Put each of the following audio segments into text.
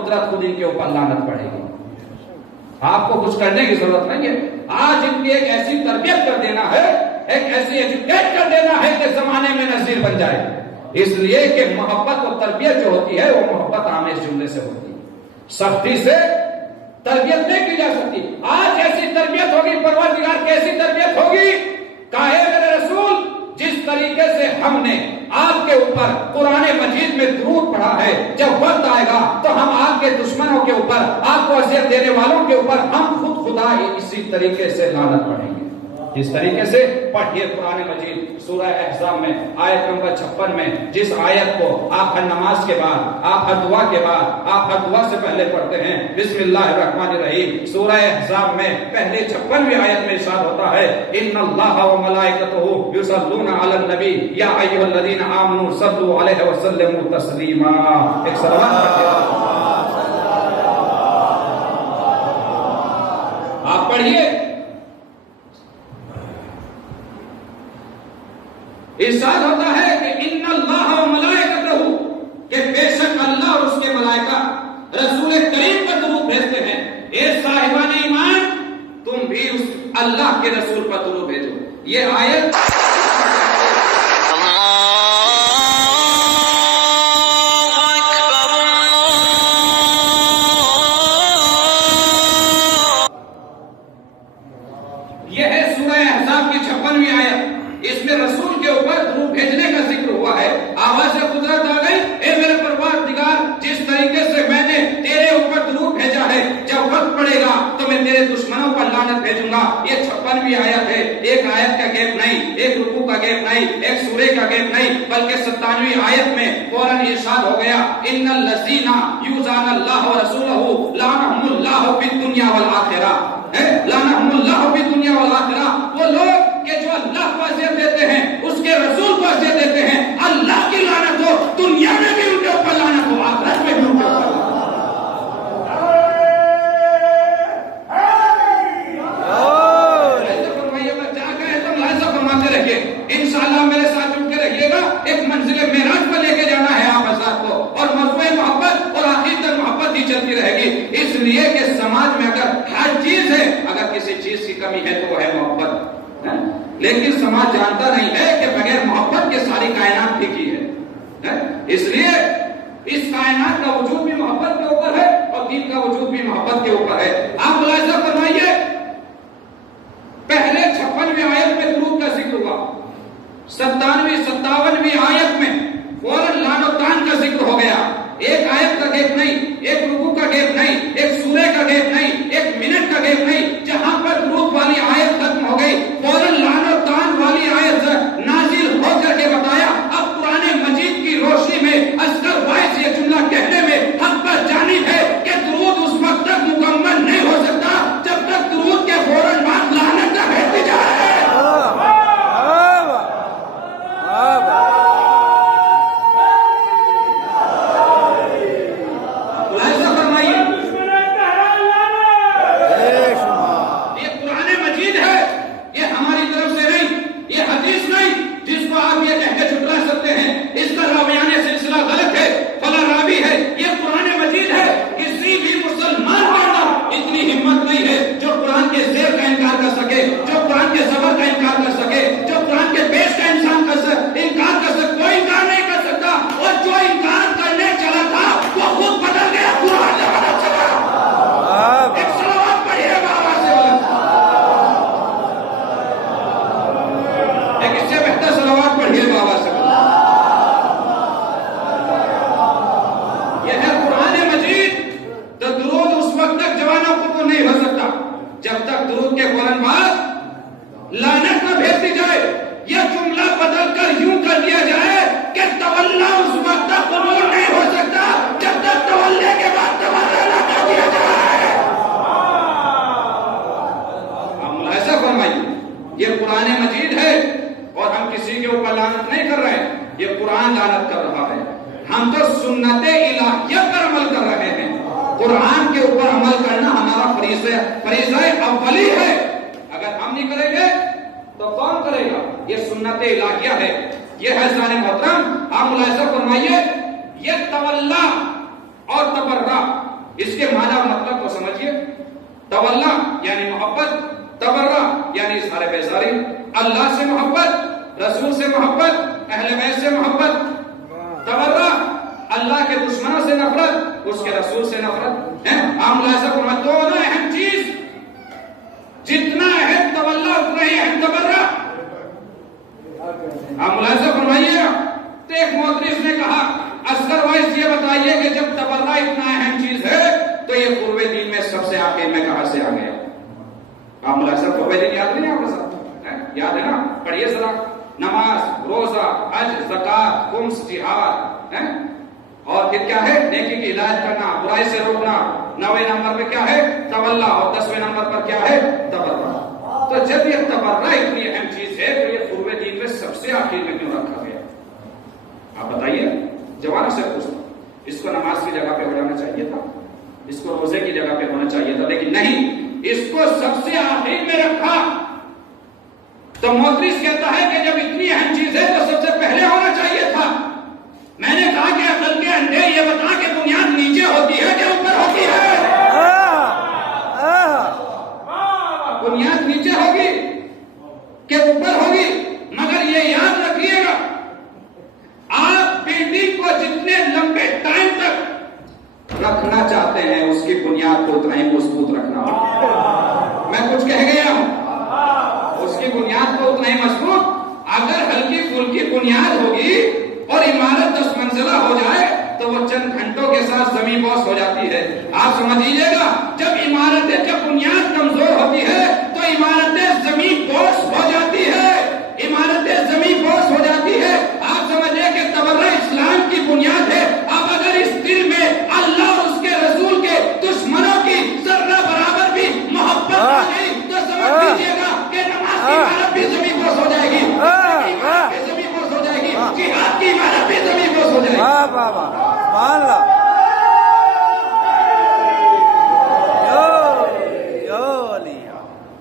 قدرت خود ان کے اوپر لعنت پڑے گی. آپ کو کچھ کرنے کی ضرورت نہیں ہے. آج ان کی ایک ایسی تربیت کر دینا ہے, ایک ایسی ایجوکیٹ کر دینا ہے کہ زمانے میں نذیر بن جائے. اس لیے کہ محبت اور تربیت جو ہوتی ہے وہ محبت آمیز جملے سے ہوتی ہے, سختی سے تربیت نہیں کی جا سکتی. آج ایسی تربیت ہوگی, پروردگار کیسی تربیت ہوگی, کہے میرے رسول جس طریقے سے ہم نے آپ کے اوپر قرآن مجید میں درود پڑھا ہے, جب وقت آئے گا تو ہم آپ کے دشمنوں کے اوپر, آپ کو اذیت دینے والوں کے اوپر ہم خود خدا اسی طریقے سے لعنت پڑھیں گے. جس طریقے سے پڑھیے قرآن مجید سورہ احزاب میں آیت نمبر 56 میں, جس آیت کو آپ ہر نماز کے بعد, آپ ہر دعا کے بعد, آپ ہر دعا سے پہلے پڑھتے ہیں بسم اللہ الرحمن الرحیم. سورہ احزاب میں پہلے 56ویں آیت میں ارشاد ہوتا ہے ان اللہ و ملائکتہ یصلون علی النبی یا ایھا الذین آمنوا صلوا علیہ وسلموا تسلیما. ایک صلوات پڑھیے, آپ پڑھیے. ارشاد ہوتا ہے کہ ان اللہ و ملائکتہ, کہ بے شک اللہ اور اس کے ملائکہ رسول کریم پر درود بھیجتے ہیں. اے صاحبان ایمان, تم بھی اس اللہ کے رسول پر درود بھیجو. یہ آیت یہ ہے سورہ احزاب کی 56ویں آیت. اس میں رسول کے اوپر درود بھیجنے کا ذکر ہوا ہے. آواز قدرت آ گئی, اے میرے پروردگار جس طریقے سے میں نے تیرے اوپر درود بھیجا ہے, جب وقت پڑے گا تو میں تیرے دشمنوں پر لعنت بھیجوں گا. یہ 56ویں آیت ہے. ایک آیت کا گیپ نہیں, ایک رکوع کا گیپ نہیں, ایک سورے کا گیپ نہیں, بلکہ 57ویں آیت میں فوراً ارشاد ہو گیا ان الذین یؤذون اللہ ورسولہ لعنہم اللہ فی الدنیا والآخرہ. لعنہم اللہ فی الدنیا والآخرہ, وہ لوگ کہ جو اللہ کو اذیت دیتے ہیں, اس کے رسول کو اذیت دیتے ہیں, اللہ کی لعنت ہو, دنیا میں بھی ان کے اوپر لعنت ہو, آخرت میں بھی ان کے اوپر لعنت ہو. ایسا فرمائیے, میں جہاں کہیں تم ایسا فرماتے رہیے, انشاءاللہ میرے ساتھ جڑ کے رہیے گا. ایک منزل معراج پر لے کے جانا ہے آپ حضرات کو, اور موضوع محبت اور آخر تک محبت ہی چلتی رہے گی. اس لیے کہ سماج میں اگر ہر چیز ہے, اگر کسی چیز کی کمی ہے تو وہ ہے محبت. لیکن سماج جانتا نہیں ہے کہ بغیر محبت کے ساری کائنات پھیکی ہے. اس لیے اس کائنات کا وجود بھی محبت کے اوپر ہے اور دین کا وجود بھی محبت کے اوپر ہے. آپ ملاحظہ فرمائیے, پہلے 56ویں آیت میں درود کا ذکر ہوا, 57ویں آیت میں فوراً لعن و طعن کا ذکر ہو گیا. ایک آیت کا گیپ نہیں, ایک رکوع کا گیپ نہیں, ایک سورے کا گیپ نہیں, ایک منٹ کا گیپ نہیں. جہاں پر درود والی آیت ختم ہو گئی, فوراً لعن و طعن والی آیت نازل ہو کر کے بتایا اب قرآن مجید کی روشنی میں اصغر وائس یہ جملہ کہنے میں حق پر جانب ہے کہ درود اس وقت تک مکمل نہیں ہو سکتا جب تک درود کے فوراً بعد لعنت نہ بھیجی جائے. قرآن کے اوپر عمل کرنا ہمارا فریضہ اولی ہے. اگر ہم نہیں کریں گے تو کون کرے گا؟ یہ سنت الہیہ ہے. یہ ہے سارے محترم, آپ ملاحظہ فرمائیے, یہ تولا اور تبرہ اس کے معنی اور مطلب کو سمجھیے. تولا یعنی محبت، تبرہ یعنی اظہار بیزاری. اللہ سے محبت، رسول سے محبت، اہل بیت سے محبت. تبرہ اللہ کے دشمنوں سے نفرت، اس کے رسول سے نفرت. عام ملاحظہ فرمائے دونوں اہم چیز، جتنا اہم تولا اتنا ہی اہم تبرہ. آپ ملاحظہ فرمائیے. تو ایک محدث نے کہا اصغر وائس یہ بتائیے کہ جب تبرہ اتنا اہم چیز ہے تو یہ قرب دین میں سب سے آخر میں کہاں سے آ گیا؟ آپ ملاحظہ قرب دین یاد نہیں آپ کے ساتھ؟ یاد ہے نا؟ پڑھیے ذرا. نماز، روزہ، حج، زکات، خمس، جہاد، اور پھر کیا ہے؟ نیکی کی ہدایت کرنا، برائی سے روکنا. 9ویں نمبر پہ کیا ہے؟ تولا. اور 10ویں نمبر پر کیا ہے؟ تبرہ. تو جب یہ تبرہ اتنی اہم چیز ہے تو یہ قرب دین میں سب سے آخر میں کیوں رکھا گیا؟ آپ بتائیے. جوانوں سے پوچھتا ہوں، اس کو نماز کی جگہ پہ ہو جانا چاہیے تھا، اس کو روزے کی جگہ پہ ہونا چاہیے تھا، لیکن نہیں، اس کو سب سے آخر میں رکھا. تو محدث کہتا ہے کہ جب اتنی اہم چیز ہے تو سب سے پہلے ہونا چاہیے تھا. میں نے کہا کہ عقل کے انڈے یہ بتا کہ بنیاد نیچے ہوتی ہے کہ اوپر ہوتی ہے؟ بنیاد نیچے ہوگی کہ اوپر ہوگی. مگر یہ یاد رکھیے گا، آپ بلڈنگ کو جتنے لمبے ٹائم تک رکھنا چاہتے ہیں اس کی بنیاد کو اتنا ہی مضبوط رکھنا ہوگا. میں کچھ کہہ گیا ہوں؟ اس کی بنیاد کو اتنا ہی مضبوط. اگر ہلکی پھلکی بنیاد ہوگی اور عمارت 10 منزلہ ہو جائے تو وہ چند گھنٹوں کے ساتھ زمین بوس ہو جاتی ہے. آپ سمجھ لیجیے گا، جب بنیاد کمزور ہوتی ہے تو عمارتیں زمین بوس ہو جاتی ہے. عمارتیں زمین بوس ہو جاتی ہے. آپ سمجھیں کہ تبرہ اسلام کی بنیاد ہے. اب اگر اس دل میں اللہ اور اس کے رسول کے دشمنوں کی ذرہ برابر بھی محبت آ گئی تو سمجھ لیجیے گا کہ نماز کی عمارت بھی زمین بوس ہو جائے گی، زمین بوس ہو جائے گی، جہاد کی عمارت بھی زمین بوس ہو جائے گی.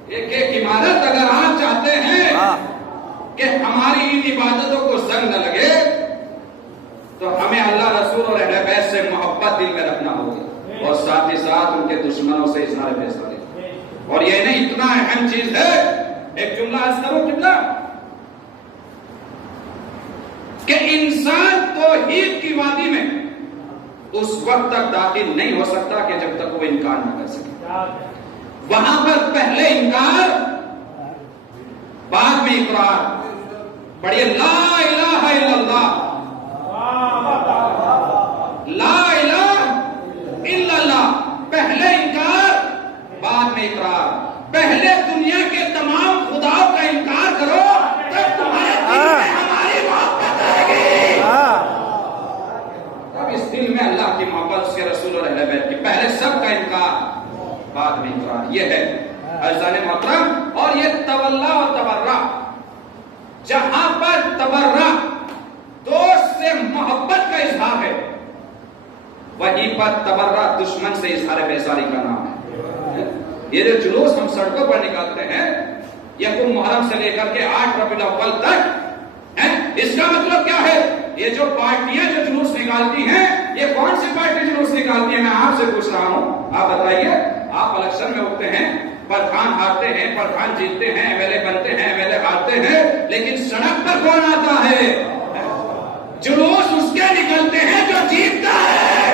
ایک ایک عمارت اگر آپ چاہتے ہیں کہ ہماری ان عبادتوں کو زنگ نہ لگے تو ہمیں اللہ رسول اور اہل بیت سے محبت دل میں رکھنا ہوگی، اور ساتھ ہی ساتھ ان کے دشمنوں سے اظہار بیزاری. اور یہ نہیں اتنا اہم چیز ہے. ایک جملہ عرض کروں کتنا کہ انسان توحید کی وادی میں اس وقت تک داخل نہیں ہو سکتا کہ جب تک وہ انکار نہ کر سکے. وہاں پر پہلے انکار، بعد میں اقرار. پڑھیے لا الہ الا اللہ، لا الہ الا اللہ. پہلے انکار، بعد میں اقرار. پہلے دنیا کے تمام خداؤں کا انکار کرو تب تمہارے دل میں ہماری محبت آئے گی. تب اس دل میں اللہ کی محبت، اس کے رسول اور اہل بیت کی. پہلے سب کا انکار، بعد میں اقرار. یہ ہے عزیزان محترم. اور یہ تولا اور تبرہ، جہاں پر تبرہ دوست سے محبت کا اظہار ہے، وہیں پر تبرہ دشمن سے اظہار بیزاری کا نام ہے. یہ جو جلوس ہم سڑکوں پر نکالتے ہیں یکم محرم سے لے کر کے 8 ربیع الاول تک، اس کا مطلب کیا ہے؟ یہ جو پارٹیاں جو جلوس نکالتی ہیں، یہ کون سی پارٹی جلوس نکالتی ہیں؟ میں آپ سے پوچھ رہا ہوں، آپ بتائیے. آپ الیکشن میں اٹھتے ہیں، پردھان ہارتے ہیں، پردھان جیتتے ہیں، ایم ایل اے بنتے ہیں، ایم ایل اے ہارتے ہیں، لیکن سڑک پر کون آتا ہے؟ جلوس اس کے نکلتے ہیں جو جیتتا ہے.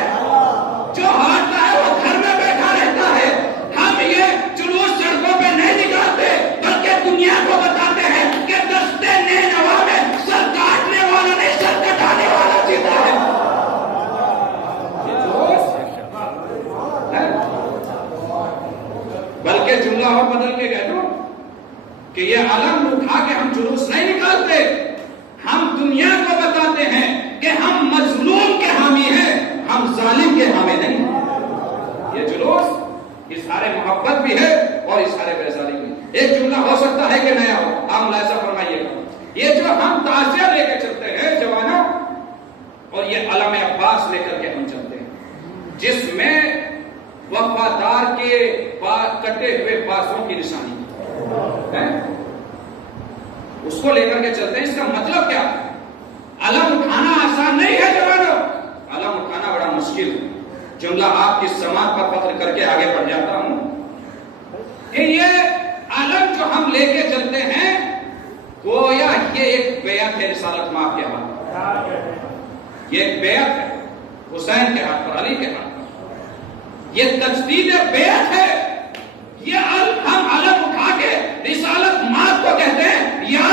جو ہارتا ہے وہ گھر میں بیٹھا رہتا ہے. ہم یہ جلوس سڑکوں پہ نہیں نکالتے، بلکہ دنیا کو بتاتے ہیں کہ دستے نینوا میں سر کاٹنے والا نہیں، سر کٹانے والا جیتا ہے. بلکہ جملہ اور بدل کے کہہ دو کہ یہ علم اٹھا کے ہم جلوس نہیں نکالتے، ہم دنیا کو بتاتے ہیں کہ ہم مظلوم کے حامی ہیں، ہم ظالم کے حامی نہیں. یہ جلوس اظہار محبت بھی ہے اور اظہار بیزاری بھی. ایک جملہ ہو سکتا ہے کہ نیا ہو، آپ ملاحظہ فرمائیے گا. یہ جو ہم تعزیہ لے کے چلتے ہیں جوانوں، اور یہ علم عباس لے کر کے ہم چلتے ہیں جس میں وفادار کے کٹے ہوئے بازوں کی نشانی ہے، اس کو لے کر کے چلتے ہیں. اس کا مطلب کیا ہے؟ علم اٹھانا آسان نہیں ہے جوانوں، علم اٹھانا بڑا مشکل ہے. جملہ آپ کی سماعت پر فخر کر کے آگے بڑھ جاتا ہوں کہ یہ علم جو ہم لے کے چلتے ہیں گویا یہ ایک بیعت ہے رسالت مآب کے ہاتھ، یہ ایک بیعت ہے حسین کے ہاتھ پر، علی کے ہاتھ پر، یہ تجدید بیعت ہے۔ یہ ہم علم اٹھا کے رسالت مآب کو کہتے ہیں، یا